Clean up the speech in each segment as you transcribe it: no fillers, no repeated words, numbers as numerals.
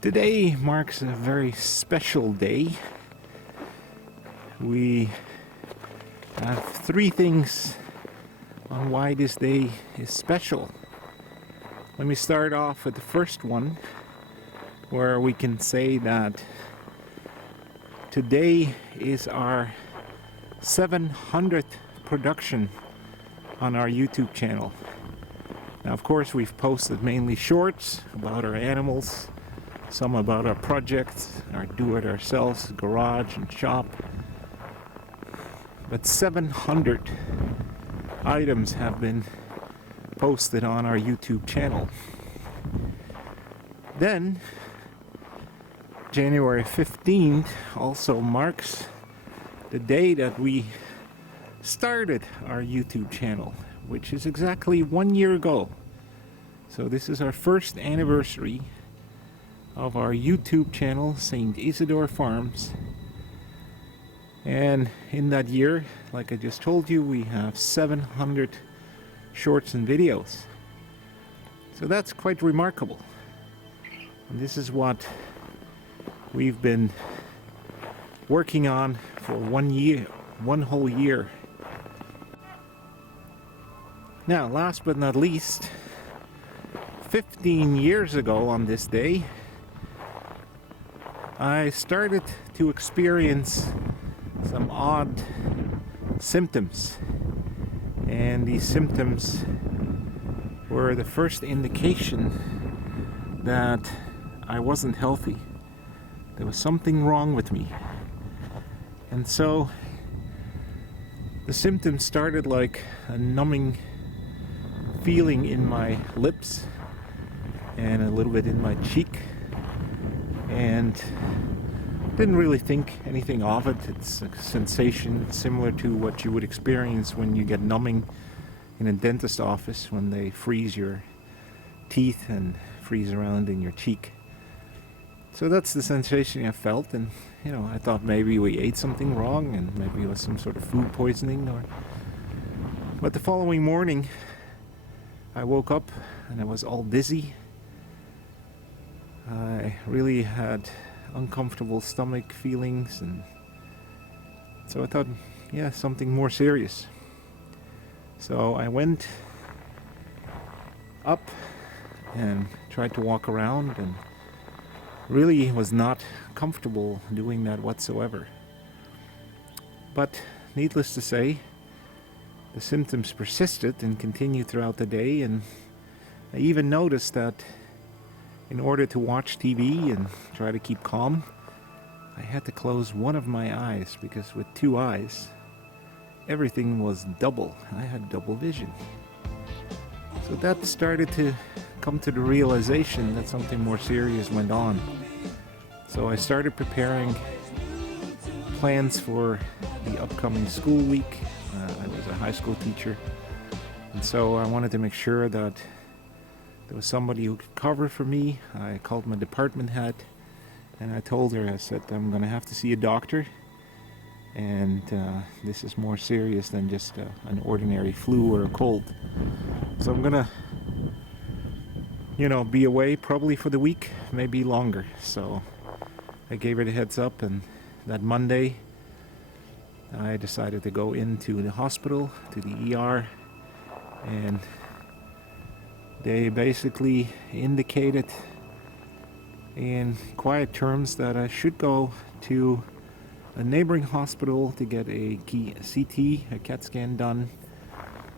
Today marks a very special day. We have three things on why this day is special. Let me start off with the first one, where we can say that today is our 700th production on our YouTube channel. Now, of course, we've posted mainly shorts about our animals, some about our projects, our do-it-ourselves garage and shop. But 700 items have been posted on our YouTube channel. Then, January 15th also marks the day that we started our YouTube channel, which is exactly 1 year ago. So this is our first anniversary of our YouTube channel, St. Isidore Farms. And in that year, like I just told you, we have 700 shorts and videos. So that's quite remarkable. And this is what we've been working on for 1 year, one whole year. Now, last but not least, 15 years ago on this day, I started to experience some odd symptoms, and these symptoms were the first indication that I wasn't healthy. There was something wrong with me. And so the symptoms started like a numbing feeling in my lips and a little bit in my cheek, and didn't really think anything of it. It's a sensation similar to what you would experience when you get numbing in a dentist office when they freeze your teeth and freeze around in your cheek. So that's the sensation I felt, and I thought maybe we ate something wrong and maybe it was some sort of food poisoning. But the following morning I woke up and I was all dizzy. I really had uncomfortable stomach feelings, and so I thought, something more serious. So I went up and tried to walk around, and really was not comfortable doing that whatsoever. But needless to say, the symptoms persisted and continued throughout the day, and I even noticed that in order to watch TV and try to keep calm, I had to close one of my eyes, because with two eyes, everything was double. I had double vision. So that started to come to the realization that something more serious went on. So I started preparing plans for the upcoming school week. I was a high school teacher, and so I wanted to make sure that there was somebody who could cover for me. I called my department head and I told her, I said, I'm going to have to see a doctor, and this is more serious than just an ordinary flu or a cold. So I'm going to be away probably for the week, maybe longer. So I gave her the heads up, and that Monday I decided to go into the hospital, to the ER, and they basically indicated in quiet terms that I should go to a neighboring hospital to get a CT, a CAT scan done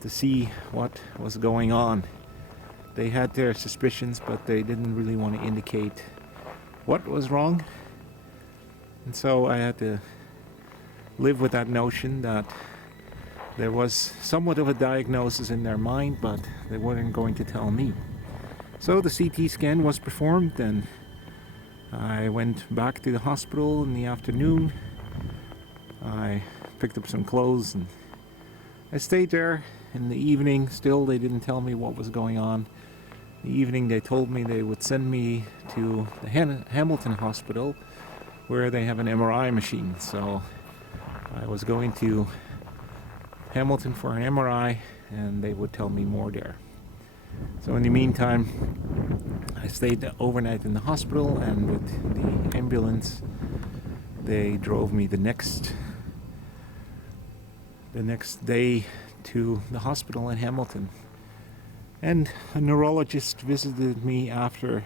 to see what was going on. They had their suspicions, but they didn't really want to indicate what was wrong. And so I had to live with that notion that there was somewhat of a diagnosis in their mind, but they weren't going to tell me. So the CT scan was performed, and I went back to the hospital in the afternoon. I picked up some clothes and I stayed there. In the evening, still they didn't tell me what was going on. In the evening they told me they would send me to the Hamilton Hospital, where they have an MRI machine. So I was going to Hamilton for an MRI, and they would tell me more there. So in the meantime, I stayed overnight in the hospital, and with the ambulance, they drove me the next day to the hospital in Hamilton. And a neurologist visited me after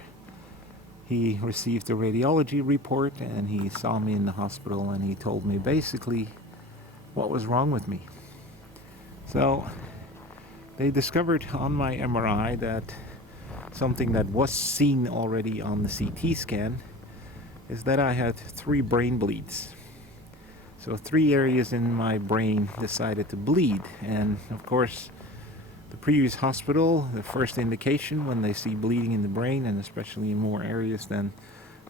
he received a radiology report, and he saw me in the hospital, and he told me basically what was wrong with me. So they discovered on my MRI that something that was seen already on the CT scan is that I had 3 brain bleeds. So 3 areas in my brain decided to bleed, and of course the previous hospital, the first indication when they see bleeding in the brain, and especially in more areas, then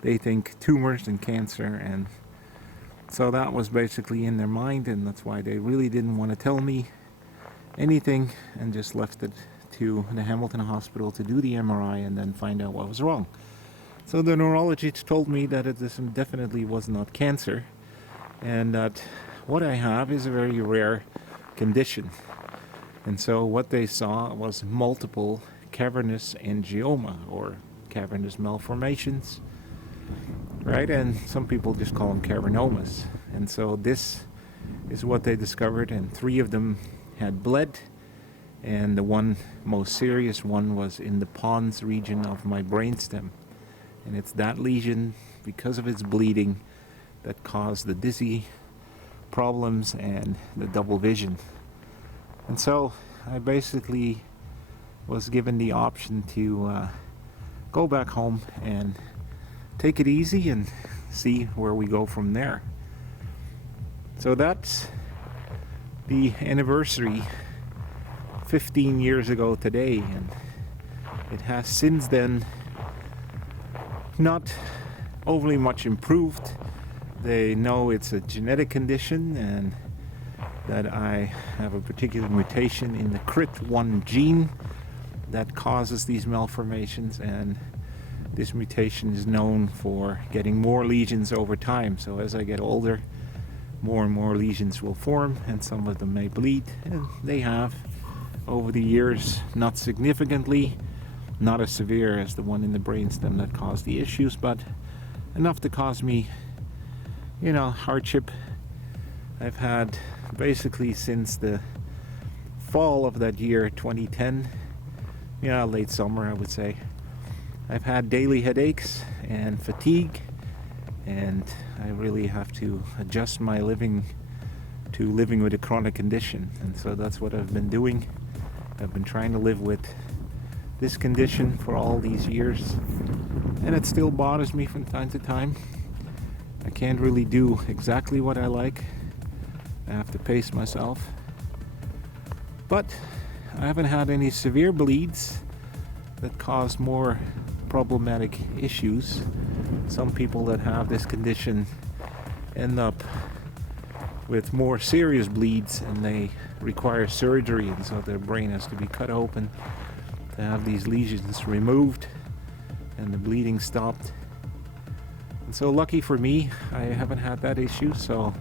they think tumors and cancer, and so that was basically in their mind, and that's why they really didn't want to tell me anything and just left it to the Hamilton Hospital to do the MRI and then find out what was wrong. So the neurologist told me that it definitely was not cancer, and that what I have is a very rare condition. And so what they saw was multiple cavernous angioma, or cavernous malformations, right? And some people just call them cavernomas. And so this is what they discovered, and 3 of them had bled, and the one most serious one was in the pons region of my brainstem. And it's that lesion, because of its bleeding, that caused the dizzy problems and the double vision. And so I basically was given the option to go back home and take it easy and see where we go from there. So that's the anniversary 15 years ago today, and it has since then not overly much improved. They know it's a genetic condition and that I have a particular mutation in the CRIT1 gene that causes these malformations, and this mutation is known for getting more lesions over time. So as I get older, more and more lesions will form, and some of them may bleed, and they have over the years, not significantly, not as severe as the one in the brainstem that caused the issues, but enough to cause me, hardship. I've had basically since the fall of that year, 2010, late summer I would say, I've had daily headaches and fatigue, and I really have to adjust my living to living with a chronic condition. And so that's what I've been doing. I've been trying to live with this condition for all these years, and it still bothers me from time to time. I can't really do exactly what I like. I have to pace myself. But I haven't had any severe bleeds that cause more problematic issues. Some people that have this condition end up with more serious bleeds, and they require surgery, and so their brain has to be cut open to have these lesions removed and the bleeding stopped. And so lucky for me, I haven't had that issue. So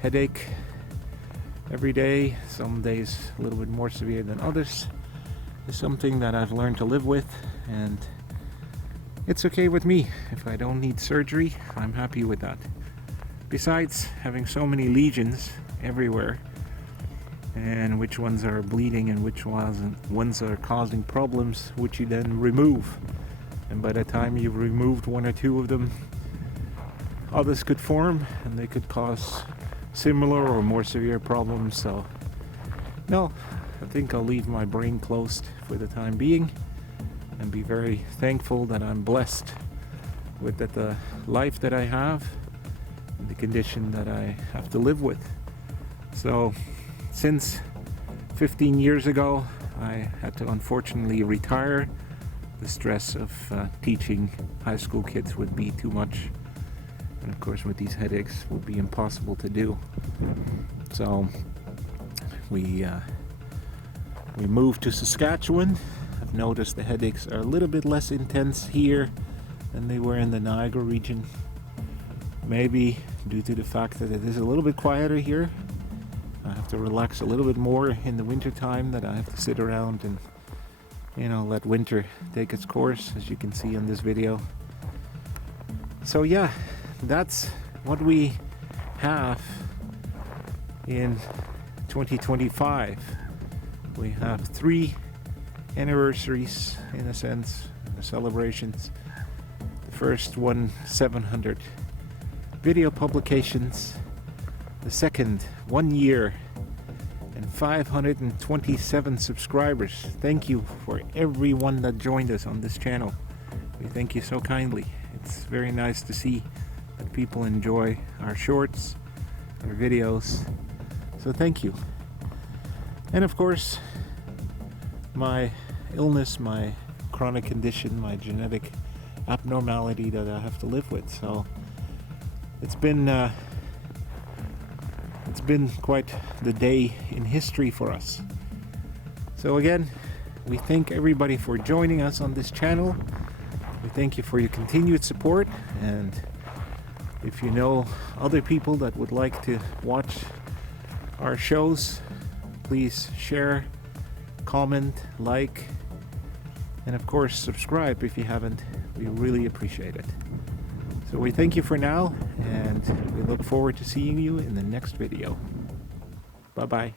headache every day, some days a little bit more severe than others, is something that I've learned to live with, and it's okay with me. If I don't need surgery, I'm happy with that. Besides having so many lesions everywhere, and which ones are bleeding and which ones are causing problems, which you then remove. And by the time you've removed 1 or 2 of them, others could form, and they could cause similar or more severe problems. So no, I think I'll leave my brain closed for the time being and be very thankful that I'm blessed with the life that I have and the condition that I have to live with. So since 15 years ago, I had to unfortunately retire. The stress of teaching high school kids would be too much, and of course with these headaches would be impossible to do. So we moved to Saskatchewan. I've noticed the headaches are a little bit less intense here than they were in the Niagara region. Maybe due to the fact that it is a little bit quieter here. I have to relax a little bit more in the winter time, that I have to sit around and let winter take its course, as you can see in this video. So yeah, that's what we have in 2025. We have 3 anniversaries, in a sense, celebrations. The first one, 700 video publications. The second, 1 year and 527 subscribers. Thank you for everyone that joined us on this channel. We thank you so kindly. It's very nice to see that people enjoy our shorts, our videos. So thank you. And of course, my illness, my chronic condition, my genetic abnormality that I have to live with. So it's been quite the day in history for us. So again, we thank everybody for joining us on this channel. We thank you for your continued support, and if you know other people that would like to watch our shows, please share, comment, like, and of course subscribe if you haven't. We really appreciate it. So we thank you for now, and we look forward to seeing you in the next video. Bye bye.